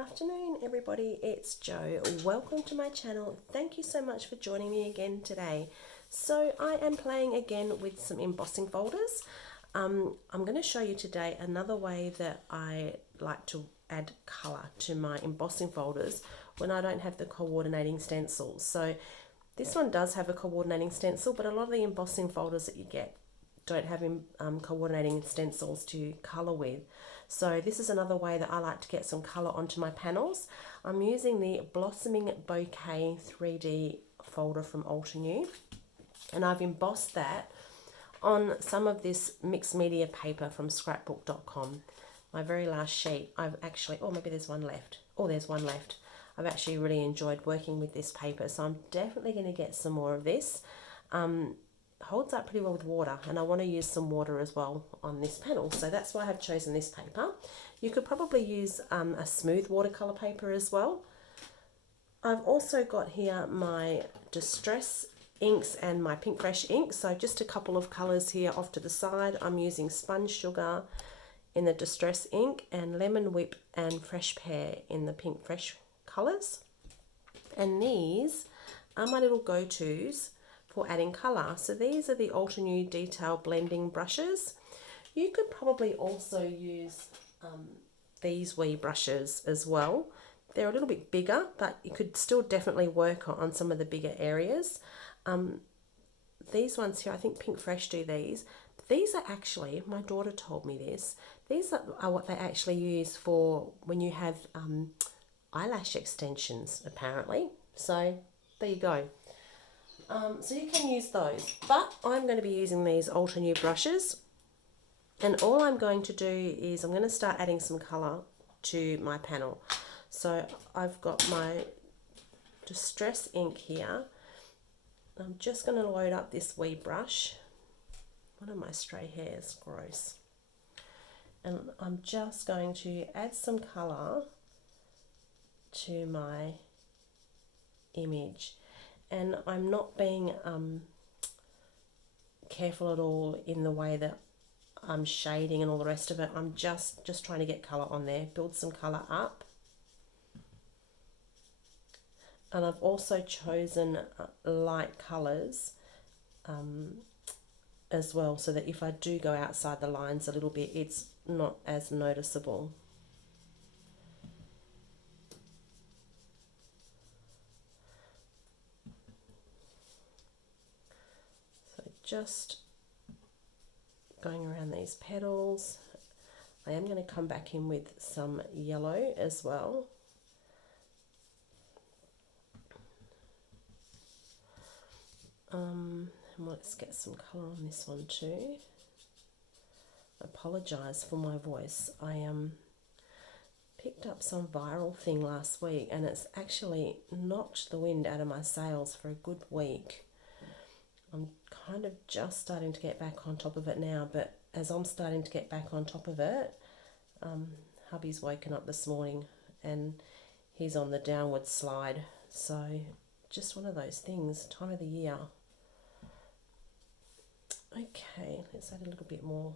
afternoon everybody, it's Jo. Welcome to my channel. Thank you so much for joining me again today. So I am playing again with some embossing folders. I'm going to show you today another way that I like to add colour to my embossing folders when I don't have the coordinating stencils. So this one does have a coordinating stencil, but a lot of the embossing folders that you get don't have coordinating stencils to colour with. So this is another way that I like to get some colour onto my panels. I'm using the Blossoming Bouquet 3D folder from Altenew, and I've embossed that on some of this mixed media paper from scrapbook.com. My very last sheet, I've actually, oh maybe there's one left. Oh, there's one left. I've actually really enjoyed working with this paper, so I'm definitely going to get some more of this. Holds up pretty well with water, and I want to use some water as well on this panel, so that's why I have chosen this paper. You could probably use a smooth watercolor paper as well. I've also got here my Distress inks and my Pink Fresh ink, so just a couple of colors here off to the side. I'm using Sponge Sugar in the Distress ink and Lemon Whip and Fresh Pear in the Pink Fresh colors, and these are my little go-tos for adding colour. So these are the Altenew Detail Blending brushes. You could probably also use these wee brushes as well. They're a little bit bigger, but you could still definitely work on some of the bigger areas. These ones here, I think Pink Fresh do these. These are actually, my daughter told me this, these are what they actually use for when you have eyelash extensions apparently. So there you go. So you can use those, but I'm going to be using these Altenew brushes, and all I'm going to do is I'm going to start adding some colour to my panel. So I've got my Distress ink here. I'm just going to load up this wee brush. One of my stray hairs, gross. And I'm just going to add some colour to my image. And I'm not being careful at all in the way that I'm shading and all the rest of it. I'm just trying to get colour on there, build some colour up. And I've also chosen light colours as well, so that if I do go outside the lines a little bit, it's not as noticeable. Just going around these petals. I am going to come back in with some yellow as well. And let's get some colour on this one too. I apologise for my voice. I picked up some viral thing last week, and it's actually knocked the wind out of my sails for a good week. I'm kind of just starting to get back on top of it now, but as I'm starting to get back on top of it, hubby's woken up this morning and he's on the downward slide. So just one of those things, time of the year. Okay, let's add a little bit more.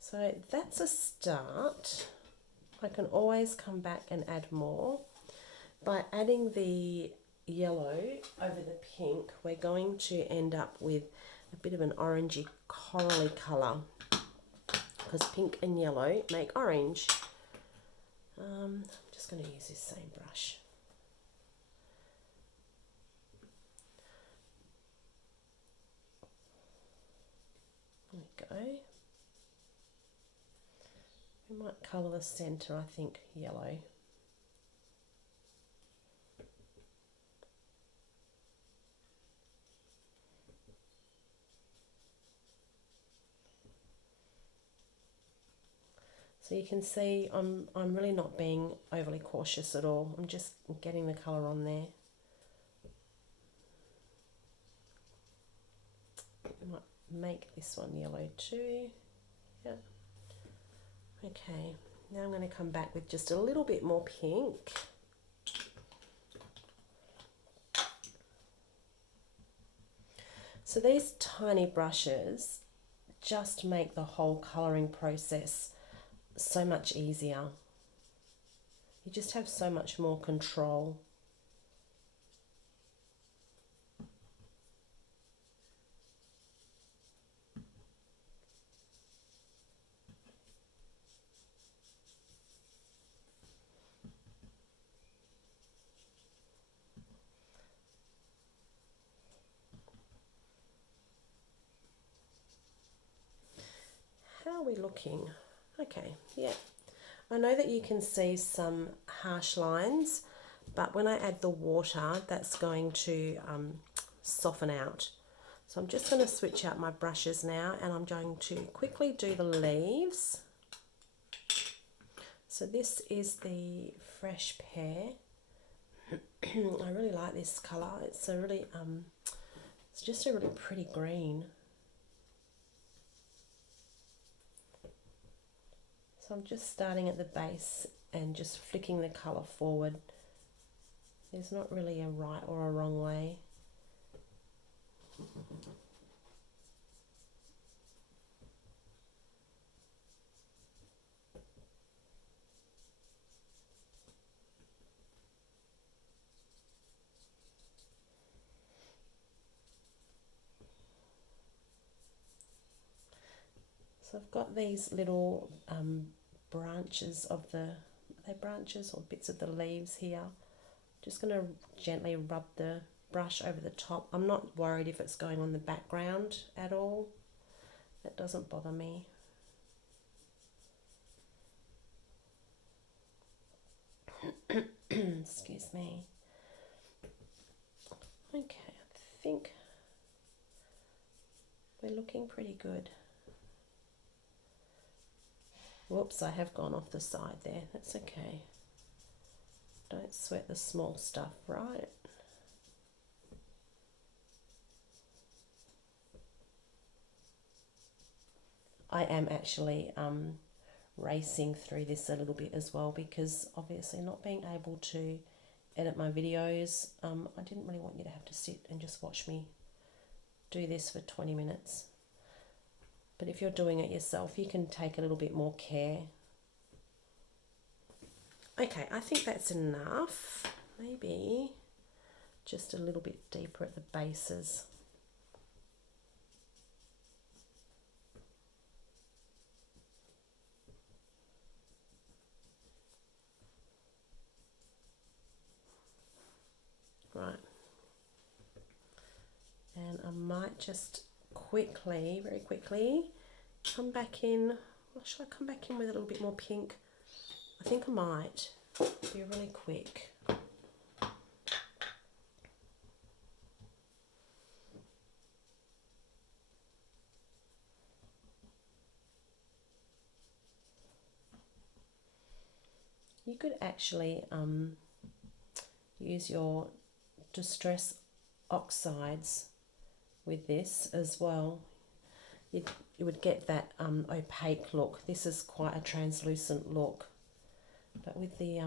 So that's a start. I can always come back and add more. By adding the yellow over the pink, we're going to end up with a bit of an orangey corally colour, because pink and yellow make orange. I'm just going to use this same brush. There we go. We might colour the centre, I think, yellow. So you can see I'm really not being overly cautious at all. I'm just getting the colour on there. I might make this one yellow too. Yeah. Okay, now I'm going to come back with just a little bit more pink. So these tiny brushes just make the whole colouring process so much easier. You just have so much more control. How are we looking? Okay, yeah. I know that you can see some harsh lines, but when I add the water, that's going to soften out. So I'm just going to switch out my brushes now, and I'm going to quickly do the leaves. So this is the fresh pear. I really like this colour. It's a really, it's just a really pretty green. So I'm just starting at the base and just flicking the colour forward. There's not really a right or a wrong way. So I've got these little branches of the, are they branches or bits of the leaves here? Just going to gently rub the brush over the top. I'm not worried if it's going on the background at all. That doesn't bother me. Excuse me. Okay, I think we're looking pretty good. Whoops, I have gone off the side there. That's okay. Don't sweat the small stuff, right? I am actually racing through this a little bit as well, because obviously not being able to edit my videos, I didn't really want you to have to sit and just watch me do this for 20 minutes. But if you're doing it yourself, you can take a little bit more care. Okay, I think that's enough. Maybe just a little bit deeper at the bases. Right. And I might just quickly, very quickly, come back in. Well, should I come back in with a little bit more pink? I think I might. Be really quick. You could actually use your distress oxides with this as well. You would get that opaque look. This is quite a translucent look, but with the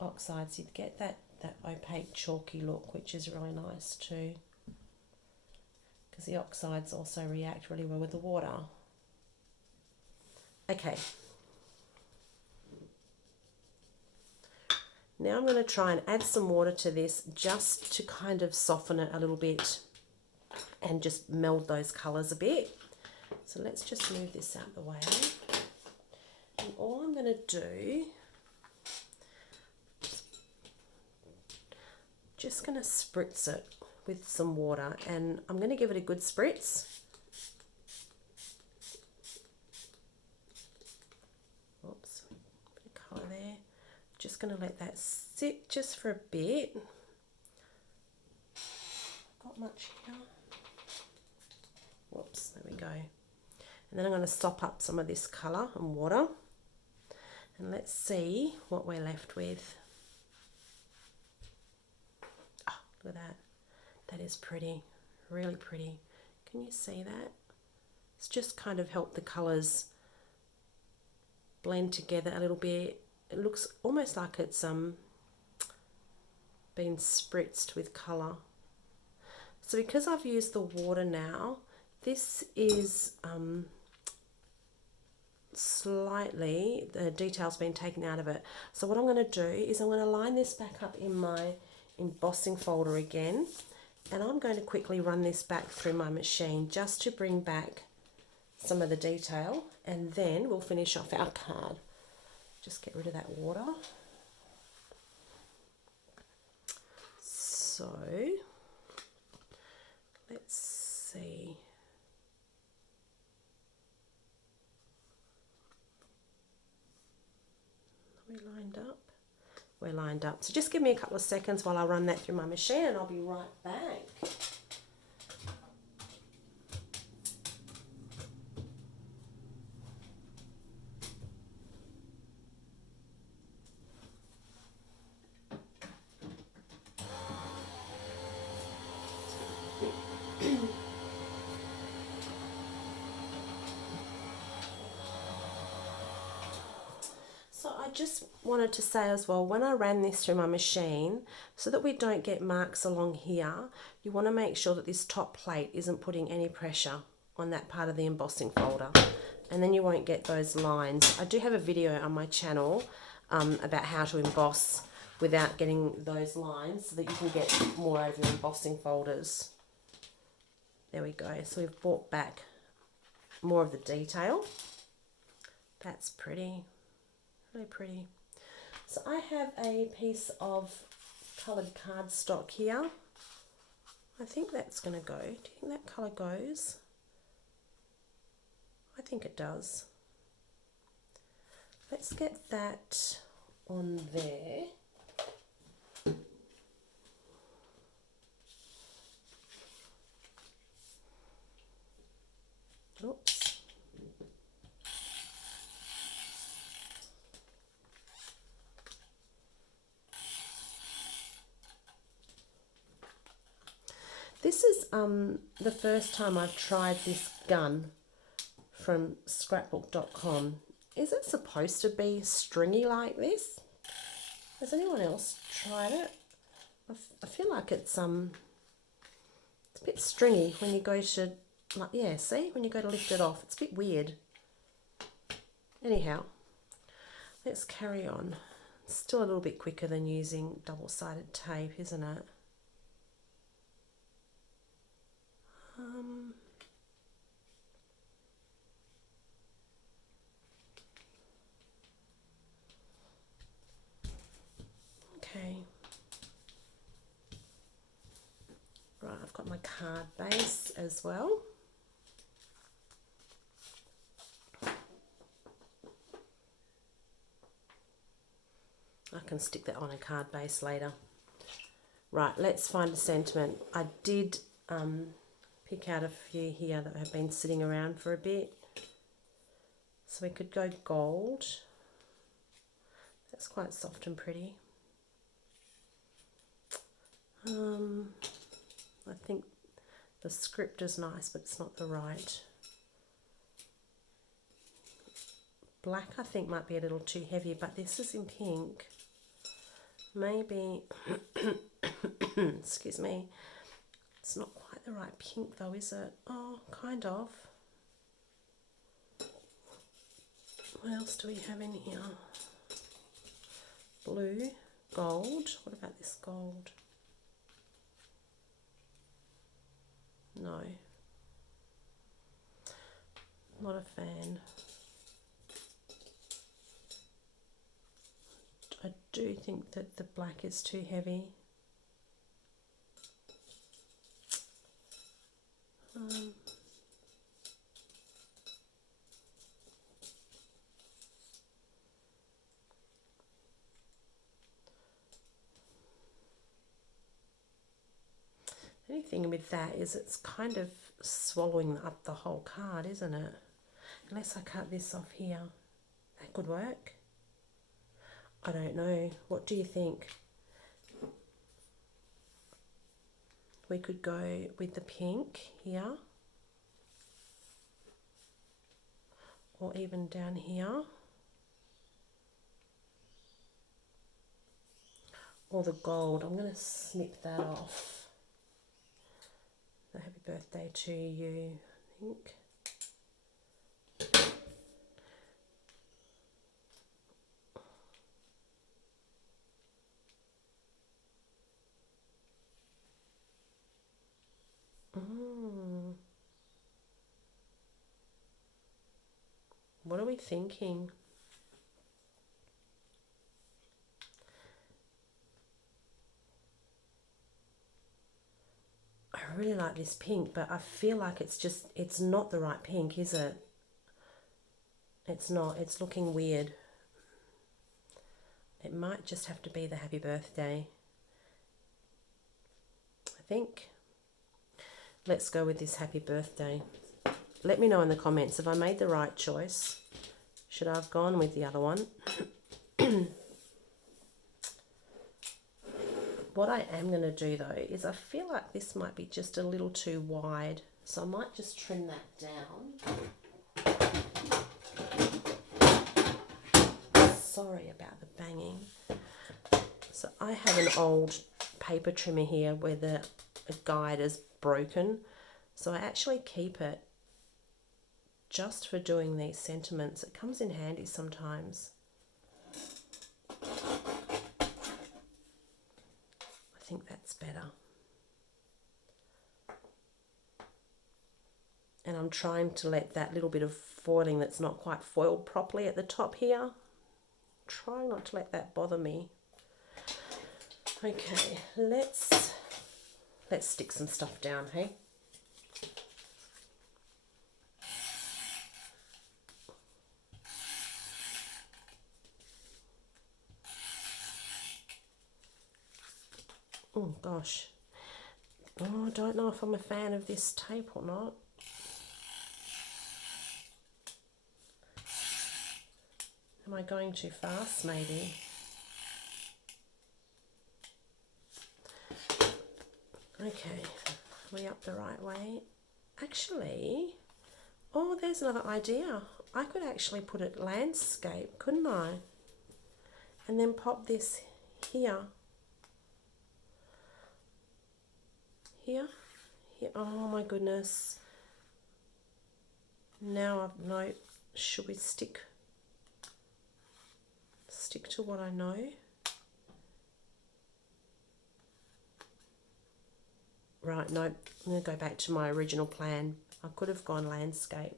oxides you'd get that opaque chalky look, which is really nice too, because the oxides also react really well with the water. Okay, now I'm going to try and add some water to this just to kind of soften it a little bit and just meld those colours a bit. So let's just move this out of the way. And all I'm going to do, just going to spritz it with some water, and I'm going to give it a good spritz. Oops, bit of colour there. Just going to let that sit just for a bit. Got much here. Whoops, there we go. And then I'm going to sop up some of this colour and water. And let's see what we're left with. Oh, look at that. That is pretty, really pretty. Can you see that? It's just kind of helped the colours blend together a little bit. It looks almost like it's been spritzed with colour. So because I've used the water now, this is slightly, the detail's been taken out of it. So what I'm going to do is I'm going to line this back up in my embossing folder again, and I'm going to quickly run this back through my machine just to bring back some of the detail, and then we'll finish off our card. Just get rid of that water. So let's see. Are we lined up? We're lined up. So just give me a couple of seconds while I run that through my machine, and I'll be right back. So I just wanted to say as well, when I ran this through my machine, so that we don't get marks along here, you want to make sure that this top plate isn't putting any pressure on that part of the embossing folder, and then you won't get those lines. I do have a video on my channel about how to emboss without getting those lines, so that you can get more out of your embossing folders. There we go. So we've brought back more of the detail. That's pretty. Really pretty. So I have a piece of coloured cardstock here. I think that's going to go. Do you think that colour goes? I think it does. Let's get that on there. Oops. This is the first time I've tried this gun from scrapbook.com. Is it supposed to be stringy like this? Has anyone else tried it? I feel like it's a bit stringy when you go to, like, yeah, see? When you go to lift it off, it's a bit weird. Anyhow, let's carry on. It's still a little bit quicker than using double-sided tape, isn't it? Okay. Right, I've got my card base as well. I can stick that on a card base later. Right, let's find a sentiment. I did pick out a few here that have been sitting around for a bit. So we could go gold. That's quite soft and pretty. I think the script is nice, but it's not the right. Black, I think, might be a little too heavy, but this is in pink. Maybe, excuse me, it's not quite the right pink though, is it? Oh, kind of. What else do we have in here? Blue, gold. What about this gold? No. Not a fan. I do think that the black is too heavy. The only thing with that is it's kind of swallowing up the whole card, isn't it? Unless I cut this off here. That could work. I don't know. What do you think? We could go with the pink here. Or even down here. Or the gold. I'm going to snip that off. Happy birthday to you, I think. What are we thinking? I really like this pink, but I feel like it's not the right pink, is it? It's not. It's looking weird. It might just have to be the happy birthday. I think. Let's go with this happy birthday. Let me know in the comments if I made the right choice. Should I have gone with the other one? What I am going to do though is I feel like this might be just a little too wide. So I might just trim that down. Sorry about the banging. So I have an old paper trimmer here where the guide is broken. So I actually keep it just for doing these sentiments. It comes in handy sometimes. I think that's better. And I'm trying to let that little bit of foiling that's not quite foiled properly at the top here, try not to let that bother me. Okay, let's stick some stuff down, hey? Oh gosh. Oh, I don't know if I'm a fan of this tape or not. Am I going too fast, maybe? Okay, are we up the right way? Actually, oh, there's another idea. I could actually put it landscape, couldn't I? And then pop this here. Here. Oh my goodness. Now no, should we stick to what I know? Right, no, I'm going to go back to my original plan. I could have gone landscape.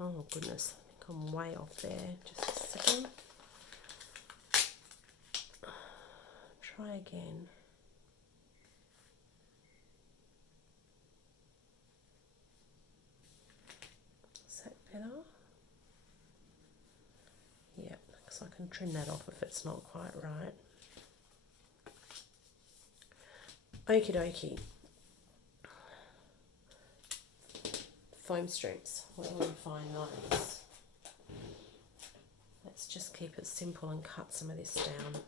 Oh goodness, I think I'm way off there. Just a second. Try again. Is that better? Yep, because I can trim that off if it's not quite right. Okie dokie. Foam strips, where do we find those? Let's just keep it simple and cut some of this down.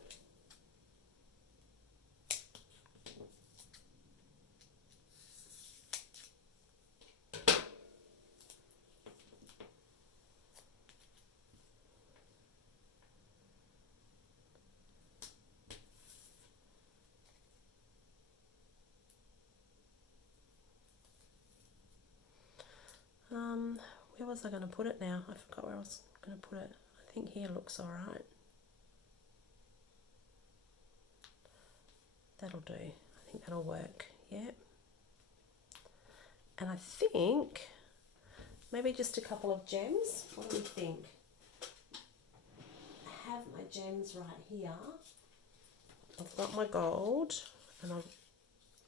Where was I going to put it now? I forgot where I was going to put it. I think here looks all right. That'll do. I think that'll work. Yeah. And I think maybe just a couple of gems. What do you think? I have my gems right here. I've got my gold, and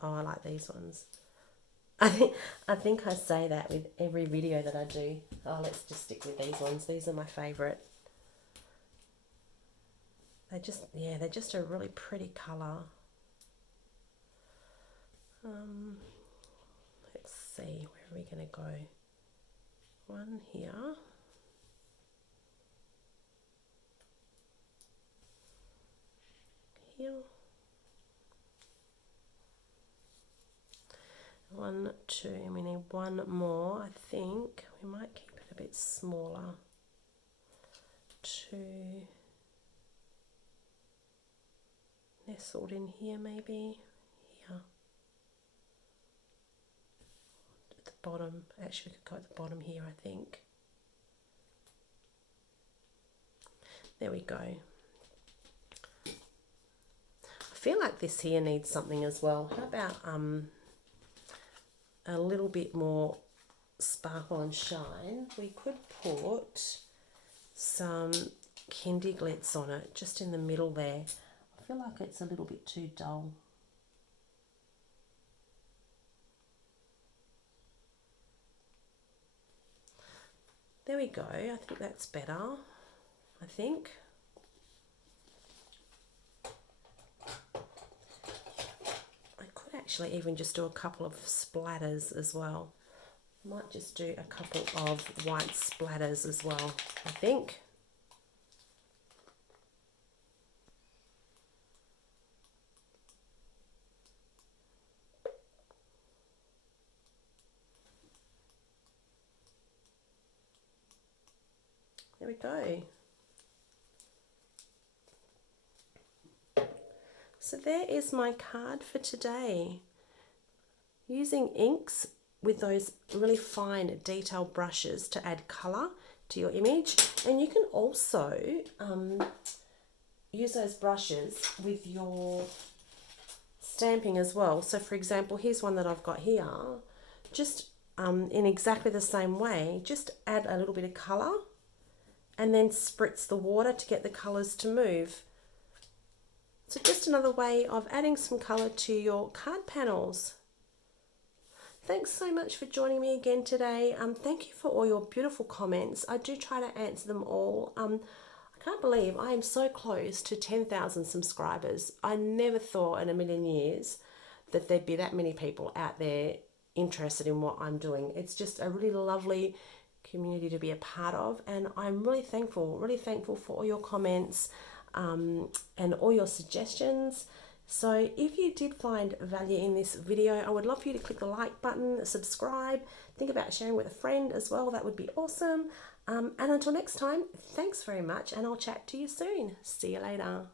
I like these ones. I think I say that with every video that I do. Oh, let's just stick with these ones. These are my favourite. They're just a really pretty colour. Let's see, where are we going to go? One here. Here. One, two, and we need one more. I think we might keep it a bit smaller. Two nestled in here, maybe. Here. At the bottom. Actually, we could go at the bottom here, I think. There we go. I feel like this here needs something as well. How about a little bit more sparkle and shine? We could put some Kindy Glitz on it, just in the middle there. I feel like it's a little bit too dull. There we go. I think that's better. I think. I could actually even just do a couple of splatters as well. I might just do a couple of white splatters as well, I think. There we go. So there is my card for today. Using inks with those really fine detail brushes to add colour to your image. And you can also use those brushes with your stamping as well. So for example, here's one that I've got here. Just in exactly the same way, just add a little bit of colour and then spritz the water to get the colours to move. So just another way of adding some colour to your card panels. Thanks so much for joining me again today. Thank you for all your beautiful comments. I do try to answer them all. I can't believe I am so close to 10,000 subscribers. I never thought in a million years that there'd be that many people out there interested in what I'm doing. It's just a really lovely community to be a part of, and I'm really thankful for all your comments and all your suggestions. So if you did find value in this video, I would love for you to click the like button, subscribe, think about sharing with a friend as well. That would be awesome. And until next time, thanks very much, and I'll chat to you soon. See you later.